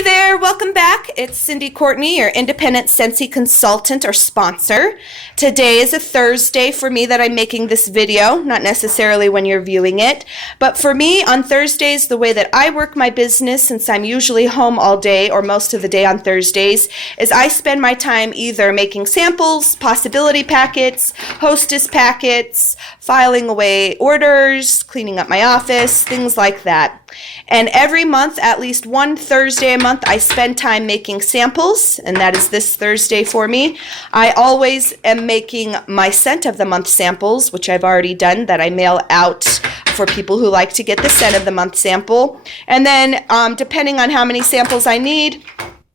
Hey there, welcome back. It's Cindy Courtney, your independent Scentsy consultant or sponsor. Today is a Thursday for me that I'm making this video, not necessarily when you're viewing it, but for me on Thursdays, the way that I work my business, since I'm usually home all day or most of the day on Thursdays, is I spend my time either making samples, possibility packets, hostess packets, filing away orders, cleaning up my office, things like that. And every month, at least one Thursday a month, I spend time making samples, and that is this Thursday for me. I always am making my scent of the month samples, which I've already done, that I mail out for people who like to get the scent of the month sample. And then depending on how many samples I need,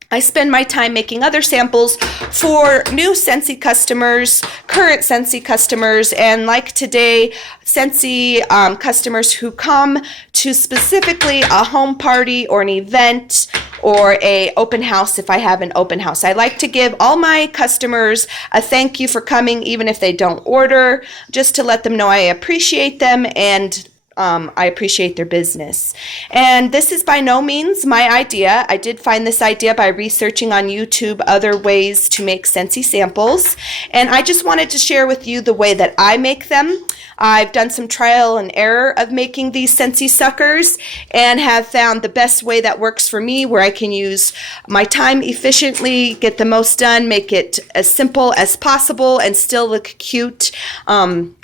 I spend my time making other samples for new Scentsy customers, current Scentsy customers, and like today, Scentsy customers who come to specifically a home party or an event or a open house if I have an open house. I like to give all my customers a thank you for coming, even if they don't order, just to let them know I appreciate them and I appreciate their business. And this is by no means my idea. I did find this idea by researching on YouTube other ways to make Scentsy samples. And I just wanted to share with you the way that I make them. I've done some trial and error of making these Scentsy suckers and have found the best way that works for me, where I can use my time efficiently, get the most done, make it as simple as possible and still look cute, and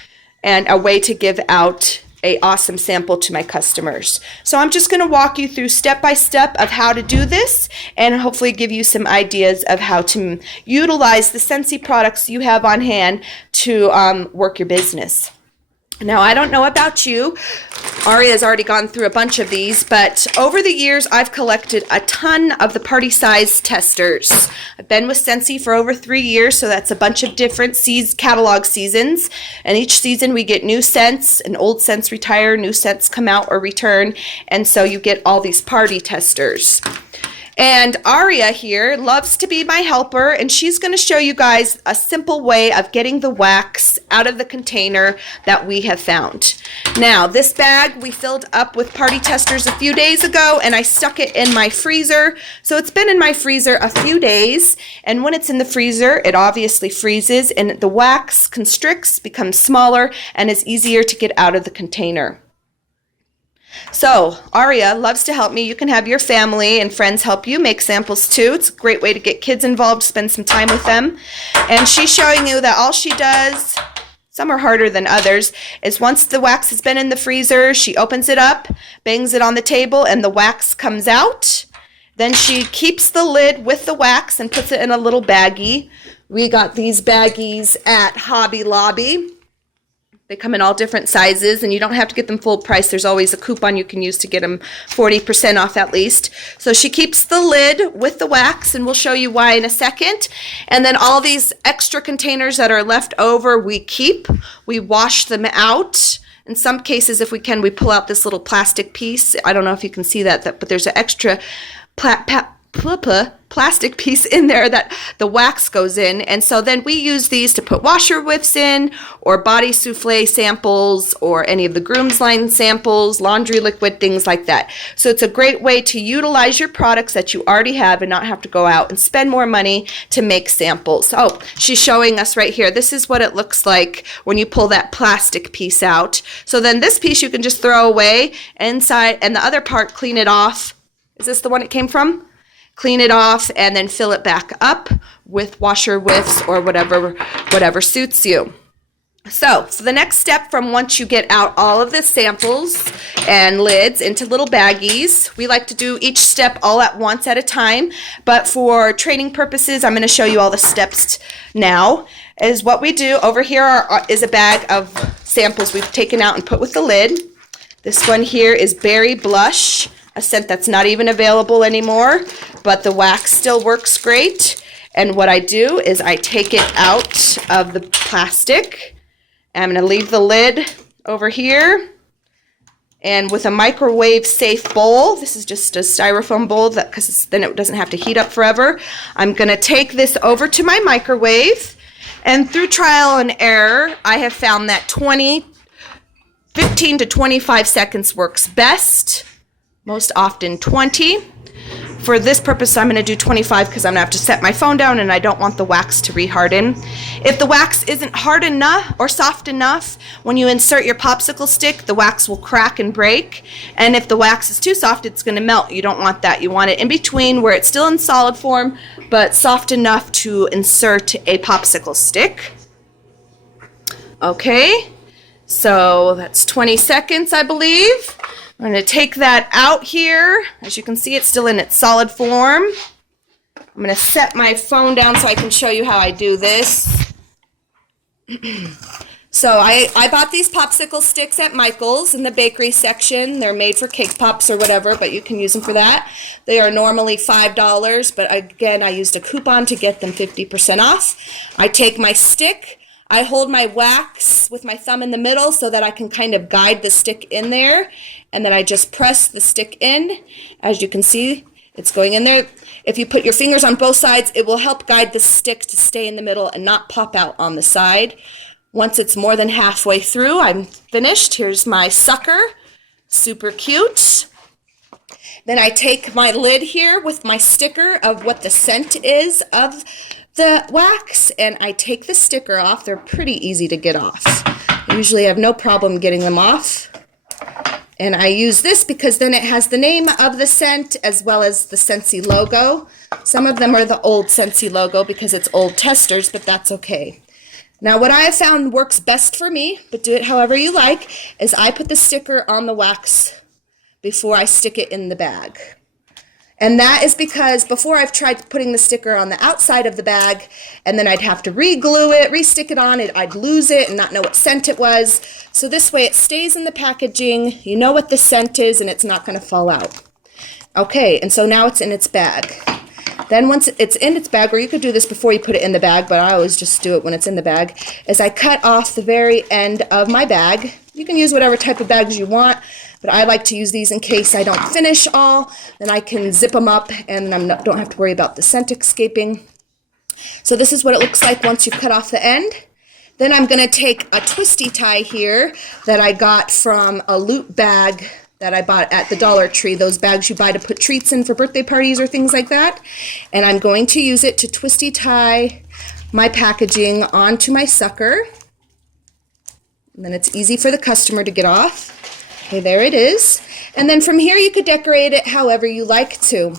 a way to give out an awesome sample to my customers. So I'm just going to walk you through step by step of how to do this and hopefully give you some ideas of how to utilize the Scentsy products you have on hand to work your business. Now, I don't know about you. Ari has already gone through a bunch of these, but over the years, I've collected a ton of the party size testers. I've been with Scentsy for over 3 years, so that's a bunch of different catalog seasons. And each season we get new scents, and old scents retire, new scents come out or return, and so you get all these party testers. And Aria here loves to be my helper, and she's going to show you guys a simple way of getting the wax out of the container that we have found. Now, this bag we filled up with party testers a few days ago, and I stuck it in my freezer. So it's been in my freezer a few days, and when it's in the freezer, it obviously freezes, and the wax constricts, becomes smaller, and is easier to get out of the container. So, Aria loves to help me. You can have your family and friends help you make samples too. It's a great way to get kids involved, spend some time with them. And she's showing you that all she does, some are harder than others, is once the wax has been in the freezer, she opens it up, bangs it on the table, and the wax comes out. Then she keeps the lid with the wax and puts it in a little baggie. We got these baggies at Hobby Lobby. They come in all different sizes, and you don't have to get them full price. There's always a coupon you can use to get them 40% off at least. So she keeps the lid with the wax, and we'll show you why in a second. And then all these extra containers that are left over, we keep. We wash them out. In some cases, if we can, we pull out this little plastic piece. I don't know if you can see that but there's an extra plastic piece in there that the wax goes in, and so then we use these to put washer whiffs in, or body souffle samples, or any of the groom's line samples, laundry liquid, things like that. So it's a great way to utilize your products that you already have and not have to go out and spend more money to make samples. Oh, she's showing us right here. This is what it looks like when you pull that plastic piece out. So then this piece you can just throw away inside, and the other part, clean it off. Is this the one it came from? Clean it off and then fill it back up with washer whiffs or whatever suits you. So for the next step, from once you get out all of the samples and lids into little baggies, we like to do each step all at once at a time, but for training purposes, I'm going to show you all the steps now. Is what we do over here is a bag of samples we've taken out and put with the lid. This one here is Berry Blush, a scent that's not even available anymore, but the wax still works great. And what I do is I take it out of the plastic. I'm going to leave the lid over here. And with a microwave safe bowl, this is just a styrofoam bowl because then it doesn't have to heat up forever. I'm going to take this over to my microwave. And through trial and error, I have found that 15 to 25 seconds works best. Most often 20. For this purpose, I'm going to do 25 because I'm going to have to set my phone down and I don't want the wax to reharden. If the wax isn't hard enough or soft enough, when you insert your popsicle stick, the wax will crack and break. And if the wax is too soft, it's going to melt. You don't want that. You want it in between where it's still in solid form, but soft enough to insert a popsicle stick. Okay, so that's 20 seconds, I believe. I'm going to take that out here. As you can see, it's still in its solid form. I'm going to set my phone down so I can show you how I do this. So I bought these popsicle sticks at Michael's in the bakery section. They're made for cake pops or whatever, but you can use them for that. They are normally $5, but again, I used a coupon to get them 50% off. I take my stick. I hold my wax with my thumb in the middle so that I can kind of guide the stick in there. And then I just press the stick in. As you can see, it's going in there. If you put your fingers on both sides, it will help guide the stick to stay in the middle and not pop out on the side. Once it's more than halfway through, I'm finished. Here's my sucker. Super cute. Then I take my lid here with my sticker of what the scent is of the wax, and I take the sticker off. They're pretty easy to get off. I usually have no problem getting them off. And I use this because then it has the name of the scent as well as the Scentsy logo. Some of them are the old Scentsy logo because it's old testers, but that's okay. Now what I have found works best for me, but do it however you like, is I put the sticker on the wax before I stick it in the bag. And that is because before I've tried putting the sticker on the outside of the bag, and then I'd have to re-glue it, re-stick it on, I'd lose it and not know what scent it was. So this way it stays in the packaging, you know what the scent is, and it's not going to fall out. Okay, and so now it's in its bag. Then once it's in its bag, or you could do this before you put it in the bag, but I always just do it when it's in the bag, is I cut off the very end of my bag. You can use whatever type of bags you want, but I like to use these in case I don't finish all. Then I can zip them up and I don't have to worry about the scent escaping. So this is what it looks like once you've cut off the end. Then I'm going to take a twisty tie here that I got from a loot bag that I bought at the Dollar Tree, those bags you buy to put treats in for birthday parties or things like that. And I'm going to use it to twisty tie my packaging onto my sucker. And then it's easy for the customer to get off. Okay, there it is. And then from here you could decorate it however you like to.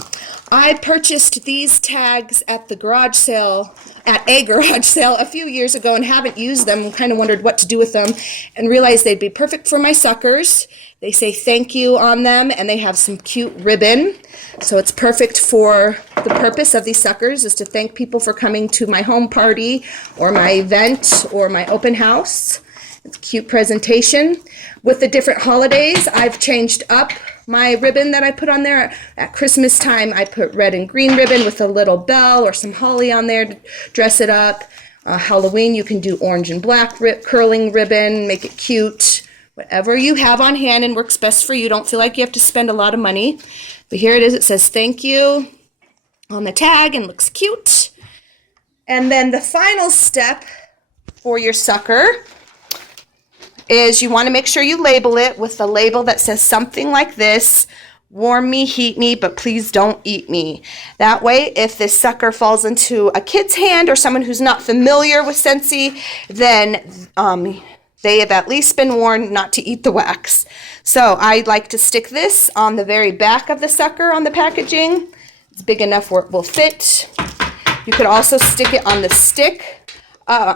I purchased these tags at a garage sale a few years ago and haven't used them, kind of wondered what to do with them, and realized they'd be perfect for my suckers. They say thank you on them, and they have some cute ribbon. So it's perfect for the purpose of these suckers, is to thank people for coming to my home party or my event or my open house. It's a cute presentation. With the different holidays, I've changed up my ribbon that I put on there. At Christmas time, I put red and green ribbon with a little bell or some holly on there to dress it up. Halloween, you can do orange and black curling ribbon, make it cute. Whatever you have on hand and works best for you. Don't feel like you have to spend a lot of money. But here it is. It says thank you on the tag and looks cute. And then the final step for your sucker is you want to make sure you label it with a label that says something like this: warm me, heat me, but please don't eat me. That way, if this sucker falls into a kid's hand or someone who's not familiar with Scentsy, then they have at least been warned not to eat the wax. So I like to stick this on the very back of the sucker on the packaging. It's big enough where it will fit. You could also stick it on the stick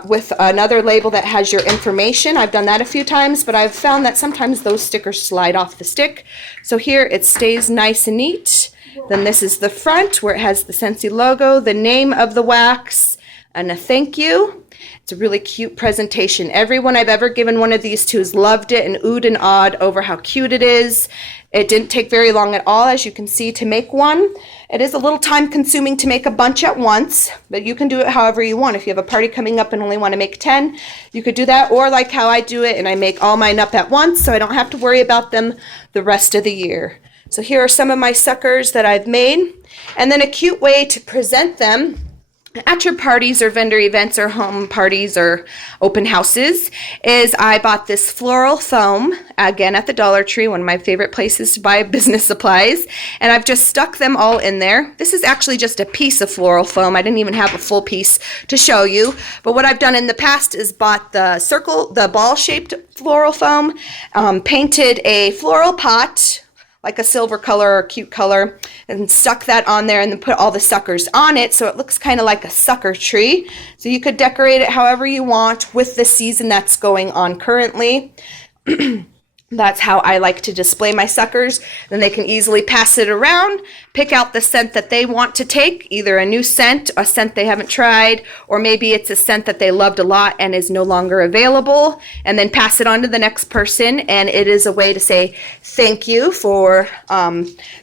with another label that has your information. I've done that a few times, but I've found that sometimes those stickers slide off the stick. So here it stays nice and neat. Then this is the front where it has the Scentsy logo, the name of the wax, and a thank you. It's a really cute presentation. Everyone I've ever given one of these to has loved it and oohed and awed over how cute it is. It didn't take very long at all, as you can see, to make one. It is a little time consuming to make a bunch at once, but you can do it however you want. If you have a party coming up and only want to make 10, you could do that, or like how I do it, and I make all mine up at once so I don't have to worry about them the rest of the year. So here are some of my suckers that I've made. And then a cute way to present them at your parties or vendor events or home parties or open houses is I bought this floral foam, again at the Dollar Tree, one of my favorite places to buy business supplies, and I've just stuck them all in there. This is actually just a piece of floral foam. I didn't even have a full piece to show you, but what I've done in the past is bought the ball-shaped floral foam, painted a floral pot, like a silver color or cute color, and stuck that on there and then put all the suckers on it so it looks kind of like a sucker tree. So you could decorate it however you want with the season that's going on currently. That's how I like to display my suckers. Then they can easily pass it around, pick out the scent that they want to take, either a new scent, a scent they haven't tried, or maybe it's a scent that they loved a lot and is no longer available, and then pass it on to the next person. And it is a way to say thank you for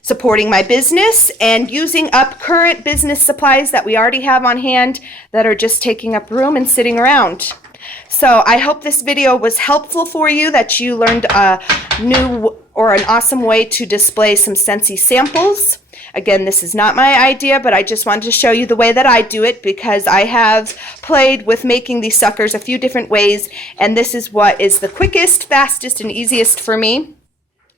supporting my business and using up current business supplies that we already have on hand that are just taking up room and sitting around. So I hope this video was helpful for you, that you learned a new or an awesome way to display some Scentsy samples. Again, this is not my idea, but I just wanted to show you the way that I do it because I have played with making these suckers a few different ways, and this is what is the quickest, fastest, and easiest for me.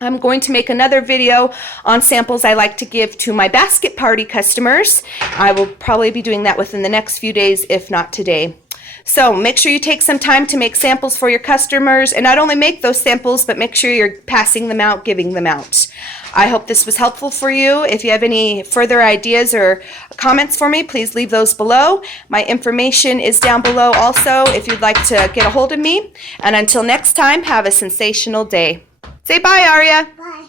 I'm going to make another video on samples I like to give to my basket party customers. I will probably be doing that within the next few days, if not today. So make sure you take some time to make samples for your customers, and not only make those samples, but make sure you're passing them out, giving them out. I hope this was helpful for you. If you have any further ideas or comments for me, please leave those below. My information is down below also if you'd like to get a hold of me. And until next time, have a sensational day. Say bye, Aria. Bye.